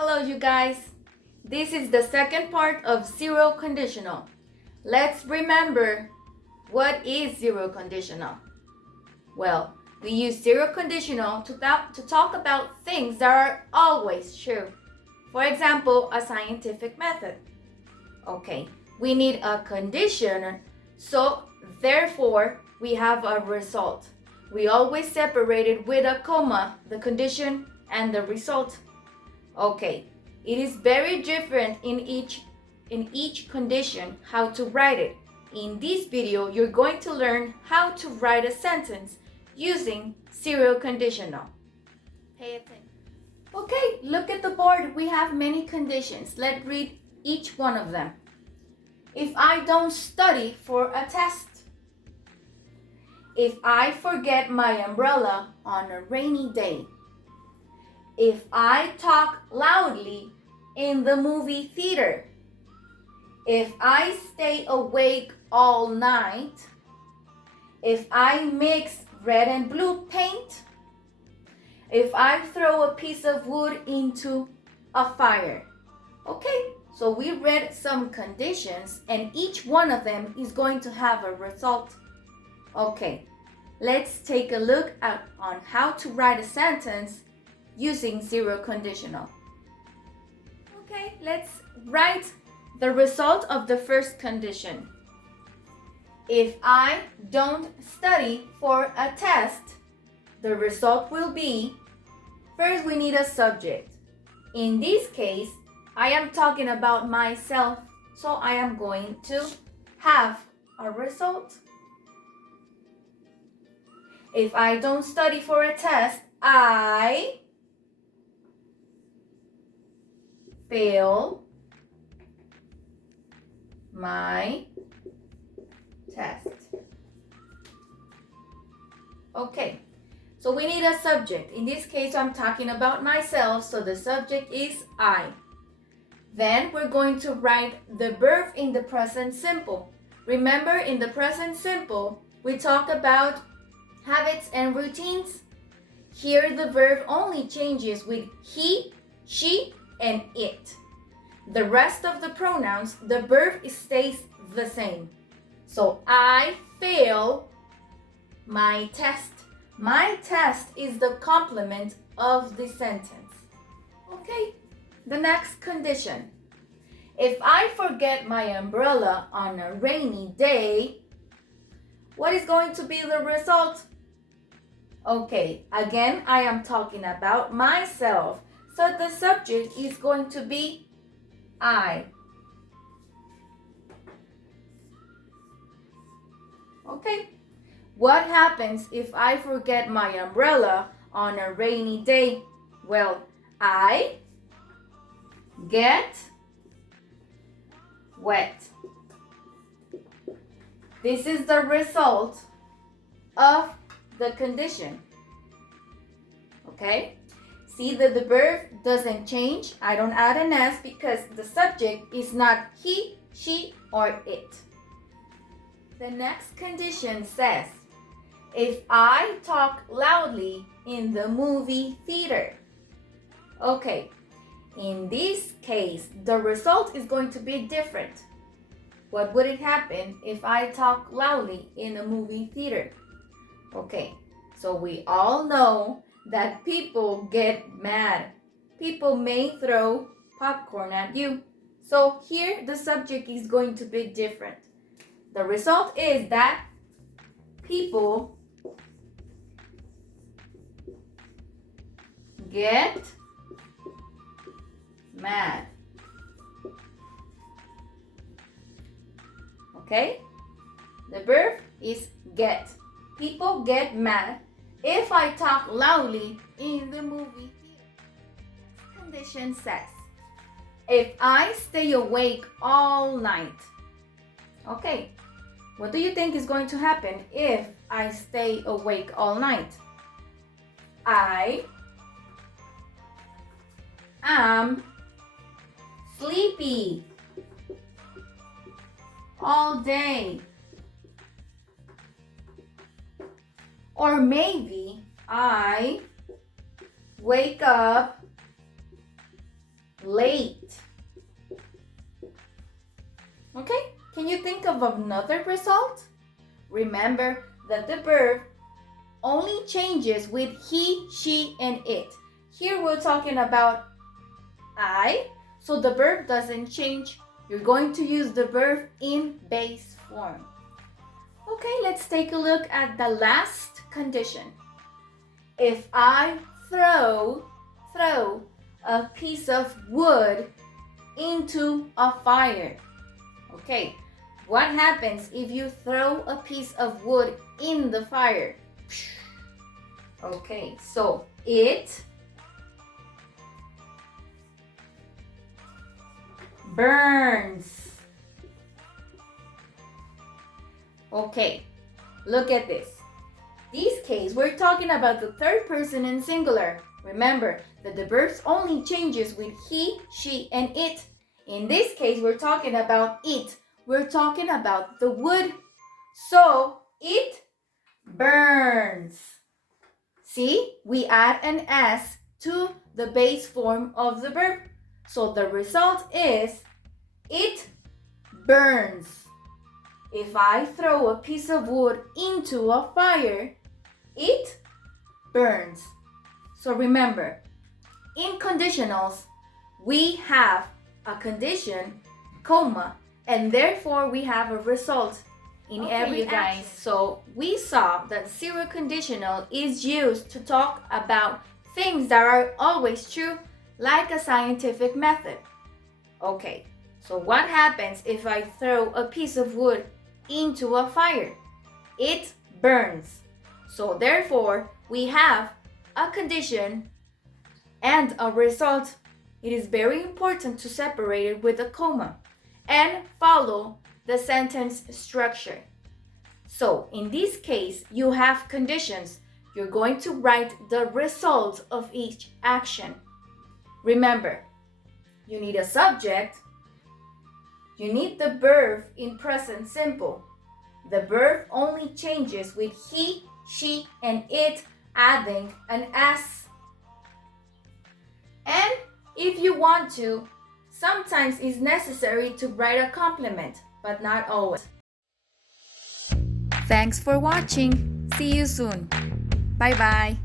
Hello, you guys. This is the second part of zero conditional. Let's remember, what is zero conditional? Well, we use zero conditional to talk about things that are always true. For example, a scientific method. Okay, we need a condition, so therefore we have a result. We always separate it with a comma, the condition and the result. Okay, it is very different in each condition how to write it. In this video, you're going to learn how to write a sentence using zero conditional. Pay attention. Okay, look at the board. We have many conditions. Let's read each one of them. If I don't study for a test. If I forget my umbrella on a rainy day. If I talk loudly in the movie theater. If I stay awake all night. If I mix red and blue paint. If I throw a piece of wood into a fire. Okay, so we read some conditions and each one of them is going to have a result. Okay, let's take a look on how to write a sentence using zero conditional. Okay, let's write the result of the first condition. If I don't study for a test, the result will be, first we need a subject. In this case, I am talking about myself, so I am going to have a result. If I don't study for a test, I fail my test. Okay, so we need a subject. In this case, I'm talking about myself, so the subject is I. Then we're going to write the verb in the present simple. Remember, in the present simple, we talk about habits and routines. Here, the verb only changes with he, she, and it. The rest of the pronouns, the verb stays the same. So I fail my test. My test is the complement of the sentence. Okay, the next condition. If I forget my umbrella on a rainy day, what is going to be the result? Okay, again, I am talking about myself. So the subject is going to be I. Okay, what happens if I forget my umbrella on a rainy day? Well, I get wet. This is the result of the condition. Okay? See that the verb doesn't change. I don't add an S because the subject is not he, she, or it. The next condition says, if I talk loudly in the movie theater. Okay, in this case, the result is going to be different. What would it happen if I talk loudly in a movie theater? Okay, so we all know that people get mad. People may throw popcorn at you. So here the subject is going to be different. The result is that people get mad. Okay? The verb is get. People get mad if I talk loudly in the movie theater. Condition says, if I stay awake all night. Okay, what do you think is going to happen if I stay awake all night? I am sleepy all day. Or maybe I wake up late. Okay, can you think of another result? Remember that the verb only changes with he, she, and it. Here we're talking about I, so the verb doesn't change. You're going to use the verb in base form. Okay, let's take a look at the last condition. If I throw a piece of wood into a fire. Okay, what happens if you throw a piece of wood in the fire? Okay, so it burns. Okay, look at this. This case, we're talking about the third person in singular. Remember that the verbs only changes with he, she, and it. In this case, we're talking about it. We're talking about the wood. So, it burns. See, we add an S to the base form of the verb. So the result is, it burns. If I throw a piece of wood into a fire, it burns. So remember, in conditionals, we have a condition, comma, and therefore we have a result in every action. So we saw that zero conditional is used to talk about things that are always true, like a scientific method. Okay, so what happens if I throw a piece of wood into a fire? It burns. So therefore, we have a condition and a result. It is very important to separate it with a comma and follow the sentence structure. So in this case, you have conditions. You're going to write the result of each action. Remember, you need a subject. You need the verb in present simple. The verb only changes with he, she, and it, adding an S. And if you want to, sometimes it's necessary to write a complement, but not always. Thanks for watching. See you soon. Bye-bye.